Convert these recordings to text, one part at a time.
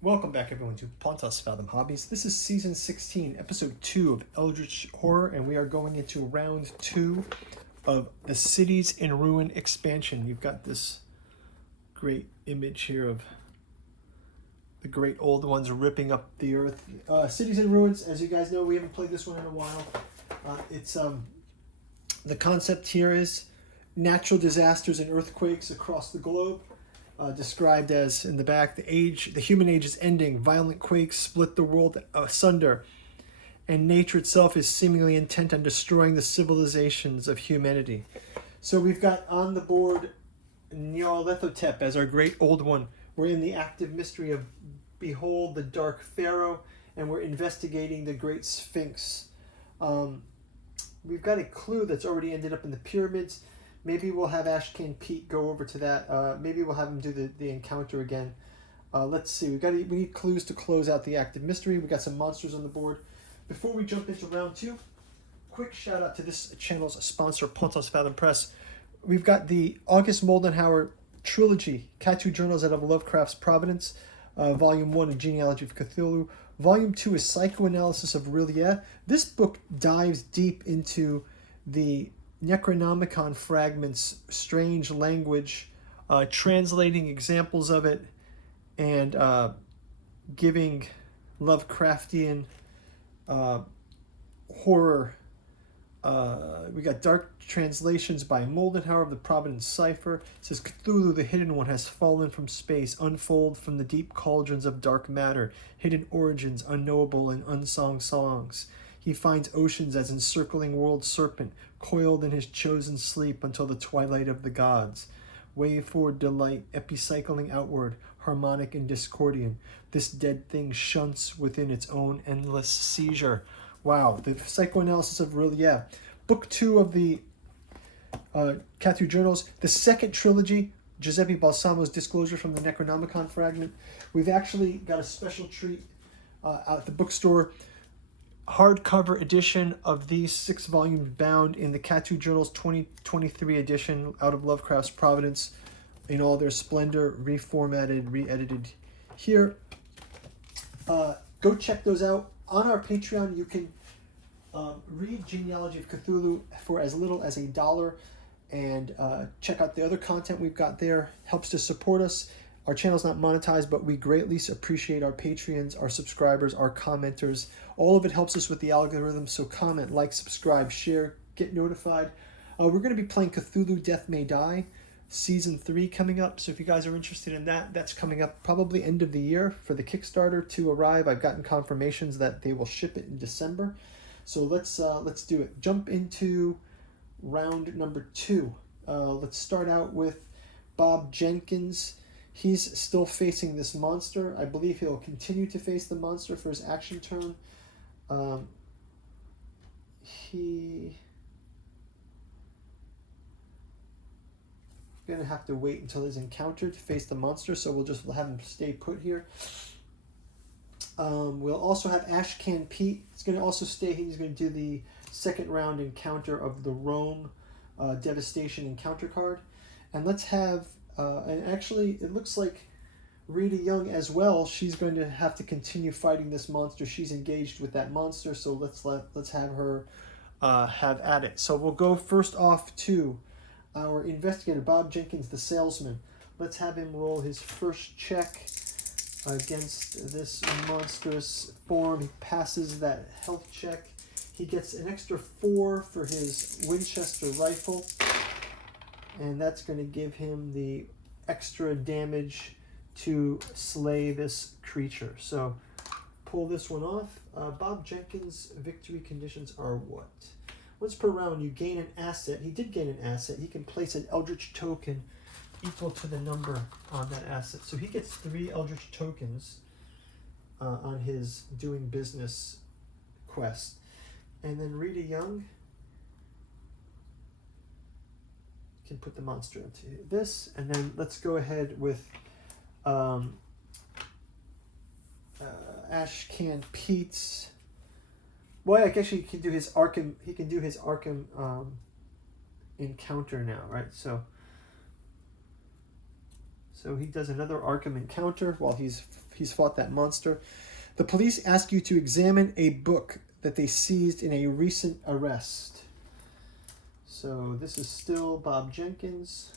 Welcome back, everyone, to Pontos Fathom Hobbies. This is Season 16, Episode 2 of Eldritch Horror, and we are going into Round 2 of the Cities in Ruin expansion. You've got this great image here of the great old ones ripping up the earth. Cities in Ruins, as you guys know, we haven't played this one in a while. The concept here is natural disasters and earthquakes across the globe. Described as, in the back, the human age is ending. Violent quakes split the world asunder, and nature itself is seemingly intent on destroying the civilizations of humanity. So we've got on the board Nyarlathotep as our great old one. We're in the active mystery of Behold the Dark Pharaoh, and we're investigating the Great Sphinx. We've got a clue that's already ended up in the pyramids. Maybe we'll have Ashcan Pete go over to that. Maybe we'll have him do the encounter again. Let's see. We need clues to close out the active mystery. We got some monsters on the board. Before we jump into round 2, quick shout out to this channel's sponsor, Pontos Fathom Press. We've got the August Moldenhauer trilogy, Katu Journals Out of Lovecraft's Providence, Volume 1, A Genealogy of Cthulhu. Volume 2 is Psychoanalysis of Rillier. This book dives deep into the Necronomicon fragments, strange language, translating examples of it, and giving Lovecraftian horror. We got dark translations by Moldenhauer of the Providence Cipher. It says, Cthulhu, the Hidden One, has fallen from space, unfold from the deep cauldrons of dark matter, hidden origins, unknowable and unsung songs. He finds oceans as encircling world serpent, coiled in his chosen sleep until the twilight of the gods. Wave forward delight, epicycling outward, harmonic and discordian. This dead thing shunts within its own endless seizure. Wow, the Psychoanalysis of Rillier. Book 2 of the Katu Journals. The second trilogy, Giuseppe Balsamo's Disclosure from the Necronomicon fragment. We've actually got a special treat out at the bookstore. Hardcover edition of these 6 volumes bound in the Katu Journals 2023 edition Out of Lovecraft's Providence in all their splendor, reformatted, re-edited here. Go check those out. On our Patreon, you can read Genealogy of Cthulhu for as little as $1 and check out the other content we've got there. Helps to support us. Our channel's not monetized, but we greatly appreciate our Patreons, our subscribers, our commenters. All of it helps us with the algorithm, so comment, like, subscribe, share, get notified. We're going to be playing Cthulhu Death May Die, Season 3 coming up, so if you guys are interested in that, that's coming up probably end of the year for the Kickstarter to arrive. I've gotten confirmations that they will ship it in December. So let's do it. Jump into round number 2. Let's start out with Bob Jenkins. He's still facing this monster. I believe he'll continue to face the monster for his action turn. He's going to have to wait until his encounter to face the monster, so we'll just have him stay put here. We'll also have Ashcan Pete. He's going to also stay. He's going to do the second round encounter of the Rome Devastation encounter card. And let's have, and actually it looks like Rita Young as well. She's going to have to continue fighting this monster. She's engaged with that monster, so let's have her have at it. So we'll go first off to our investigator, Bob Jenkins, the salesman. Let's have him roll his first check against this monstrous form. He passes that health check. He gets an extra 4 for his Winchester rifle, and that's going to give him the extra damage to slay this creature. So pull this one off. Bob Jenkins' victory conditions are what? Once per round, you gain an asset. He did gain an asset. He can place an Eldritch token equal to the number on that asset. So he gets 3 Eldritch tokens on his doing business quest. And then Rita Young can put the monster into this. And then let's go ahead with Ashcan Pete's. Well, I guess he can do his Arkham. He can do his Arkham encounter now, right? So So he does another Arkham encounter while he's fought that monster. The police ask you to examine a book that they seized in a recent arrest. So this is still Bob Jenkins.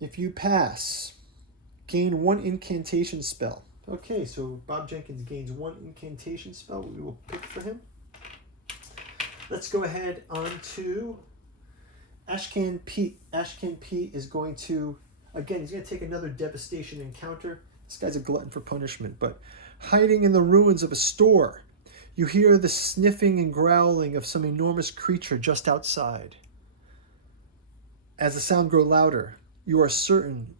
If you pass, gain 1 incantation spell. Okay, so Bob Jenkins gains 1 incantation spell. We will pick for him. Let's go ahead on to Ashcan Pete. Ashcan Pete is going to, again, he's going to take another devastation encounter. This guy's a glutton for punishment, but hiding in the ruins of a store, you hear the sniffing and growling of some enormous creature just outside. As the sound grows louder, you are certain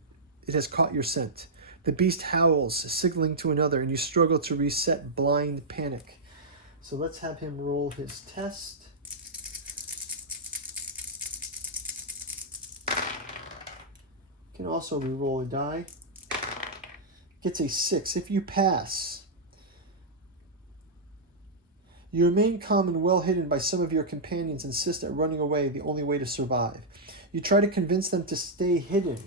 it has caught your scent. The beast howls, signaling to another, and you struggle to reset blind panic. So let's have him roll his test. Can also re-roll a die. Gets a 6. If you pass, you remain calm and well hidden by some of your companions insist that running away the only way to survive. You try to convince them to stay hidden.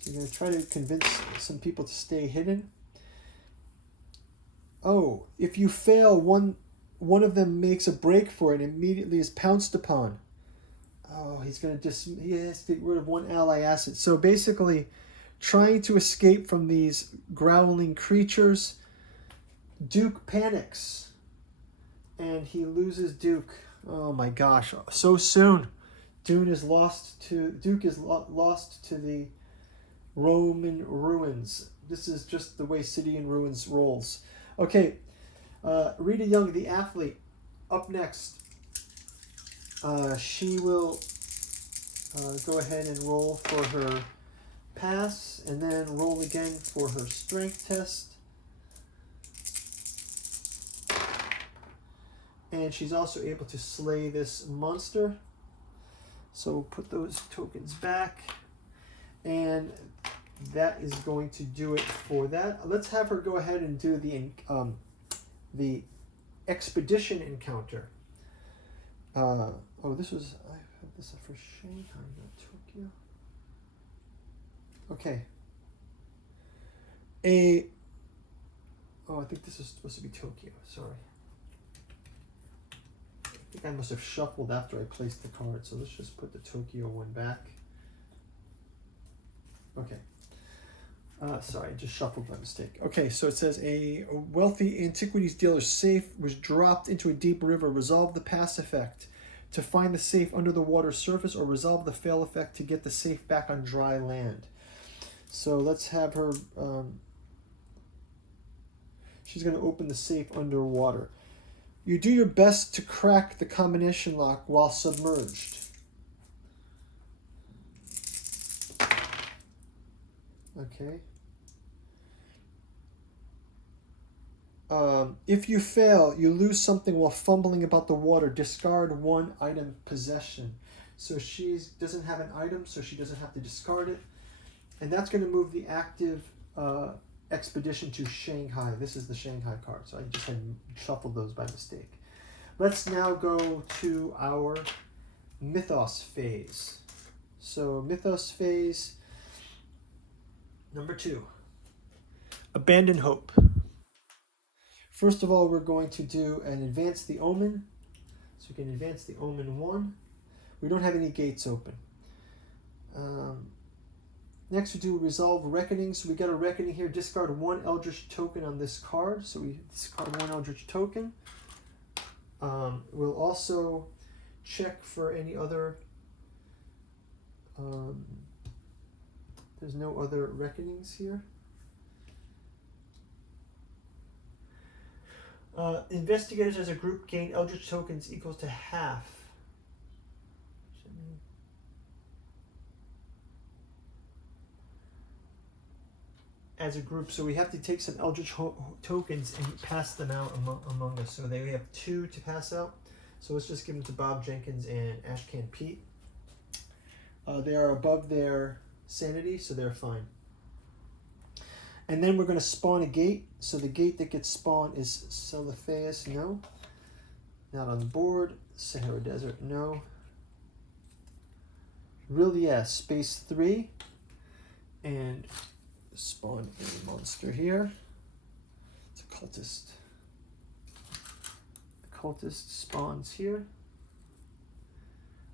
So you're going to try to convince some people to stay hidden. Oh, if you fail, one of them makes a break for it and immediately is pounced upon. Oh, he has to get rid of 1 ally asset. So basically, trying to escape from these growling creatures, Duke panics. And he loses Duke. Oh my gosh, so soon. Duke is lost to the Roman ruins. This is just the way City in Ruins rolls. Okay, Rita Young, the athlete, up next. She will go ahead and roll for her pass, and then roll again for her strength test. And she's also able to slay this monster. So put those tokens back. And that is going to do it for that. Let's have her go ahead and do the expedition encounter. I have this for Shanghai, not Tokyo. Okay. I think this is supposed to be Tokyo. Sorry. I think I must have shuffled after I placed the card, so let's just put the Tokyo one back. Okay. Sorry, I just shuffled by mistake. Okay, so it says a wealthy antiquities dealer's safe was dropped into a deep river. Resolve the pass effect to find the safe under the water surface, or resolve the fail effect to get the safe back on dry land. So let's have her... she's going to open the safe underwater. You do your best to crack the combination lock while submerged. Okay. If you fail, you lose something while fumbling about the water. Discard 1 item possession. So she doesn't have an item, so she doesn't have to discard it. And that's going to move the active expedition to Shanghai. This is the Shanghai card, so I just had shuffled those by mistake. Let's now go to our Mythos phase. So Mythos phase number 2. Abandon Hope. First of all, we're going to do an Advance the Omen. So we can advance the Omen 1. We don't have any gates open. Next we do Resolve Reckoning. So we got a Reckoning here. Discard 1 Eldritch token on this card. So we discard 1 Eldritch token. We'll also check for any other... there's no other Reckonings here. Investigators as a group gain Eldritch tokens equals to half. As a group, so we have to take some Eldritch tokens and pass them out among us. So we have 2 to pass out. So let's just give them to Bob Jenkins and Ashcan Pete. They are above their sanity, so they're fine. And then we're going to spawn a gate. So the gate that gets spawned is Celiphaeus, no. Not on the board. Sahara Desert, no. Really, yeah, space 3. And spawn a monster here. It's a cultist. The cultist spawns here.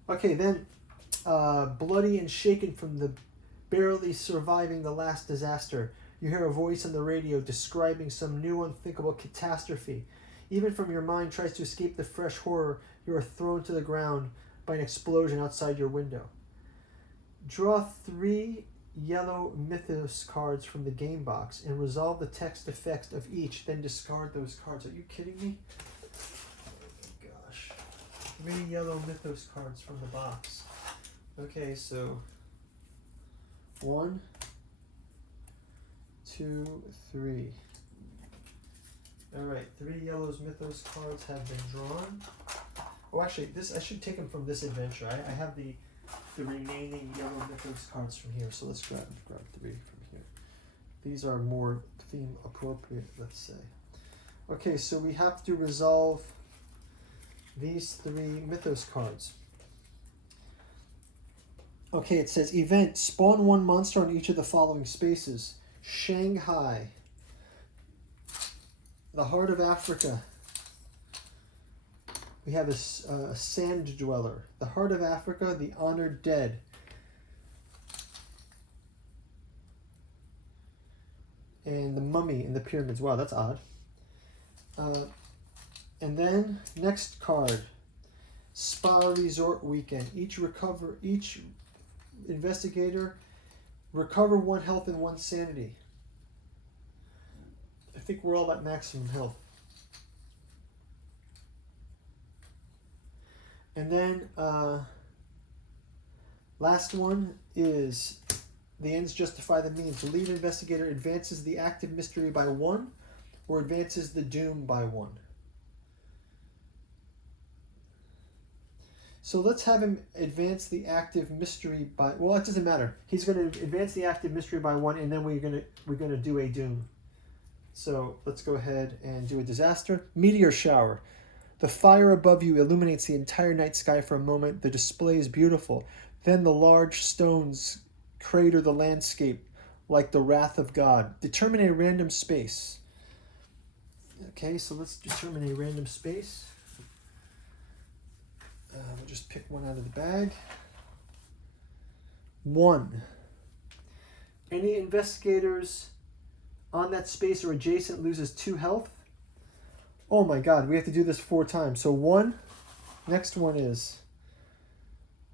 Okay, then bloody and shaken from the barely surviving the last disaster, you hear a voice on the radio describing some new unthinkable catastrophe. Even from your mind tries to escape the fresh horror, you are thrown to the ground by an explosion outside your window. Draw 3 yellow mythos cards from the game box and resolve the text effects of each, then discard those cards. Are you kidding me? Oh, gosh. 3 yellow mythos cards from the box. Okay, so 1, 2, 3. All right, 3 yellow mythos cards have been drawn. Oh, actually, I should take them from this adventure. I have the remaining yellow mythos cards from here, so let's grab 3 from here. These are more theme appropriate, let's say. Okay, so we have to resolve these 3 mythos cards. Okay, it says event, spawn 1 monster on each of the following spaces. Shanghai, the Heart of Africa. We have a sand dweller. The Heart of Africa, the Honored Dead. And the Mummy in the Pyramids. Wow, that's odd. And then, next card. Spa Resort Weekend. Each investigator recover 1 health and 1 sanity. I think we're all at maximum health. And then last one is the ends justify the means. The lead investigator advances the active mystery by 1 or advances the doom by 1. So let's have him advance the active mystery by, well, it doesn't matter. He's going to advance the active mystery by 1, and then we're going to do a doom. So let's go ahead and do a disaster. Meteor shower. The fire above you illuminates the entire night sky for a moment. The display is beautiful. Then the large stones crater the landscape like the wrath of God. Determine a random space. Okay, so let's determine a random space. We'll just pick one out of the bag. 1. Any investigators on that space or adjacent loses 2 health. Oh my God, we have to do this 4 times. So 1, next one is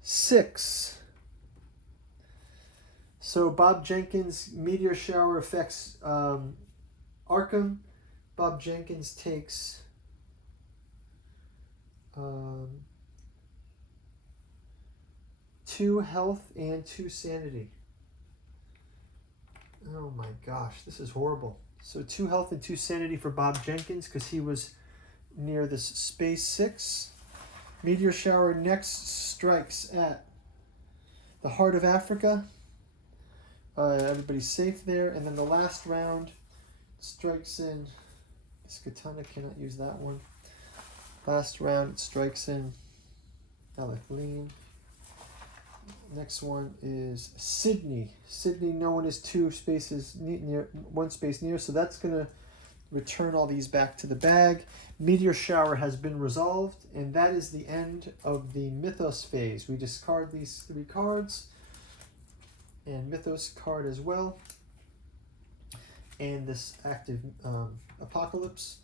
6. So Bob Jenkins' meteor shower affects Arkham. Bob Jenkins takes 2 health and 2 sanity. Oh my gosh, this is horrible. So 2 health and 2 sanity for Bob Jenkins because he was near this space 6. Meteor shower next strikes at the Heart of Africa. Everybody's safe there. And then the last round strikes in. This katana cannot use that one. Last round it strikes in Alethline. Next one is Sydney. Sydney, no one is 2 spaces near, 1 space near, so that's going to return all these back to the bag. Meteor shower has been resolved, and that is the end of the mythos phase. We discard these 3 cards, and mythos card as well, and this active apocalypse.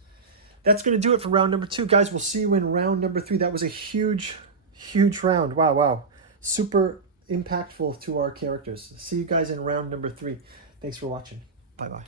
That's going to do it for round number 2. Guys, we'll see you in round number 3. That was a huge round. Wow. Super impactful to our characters. See you guys in round number 3. Thanks for watching. Bye-bye.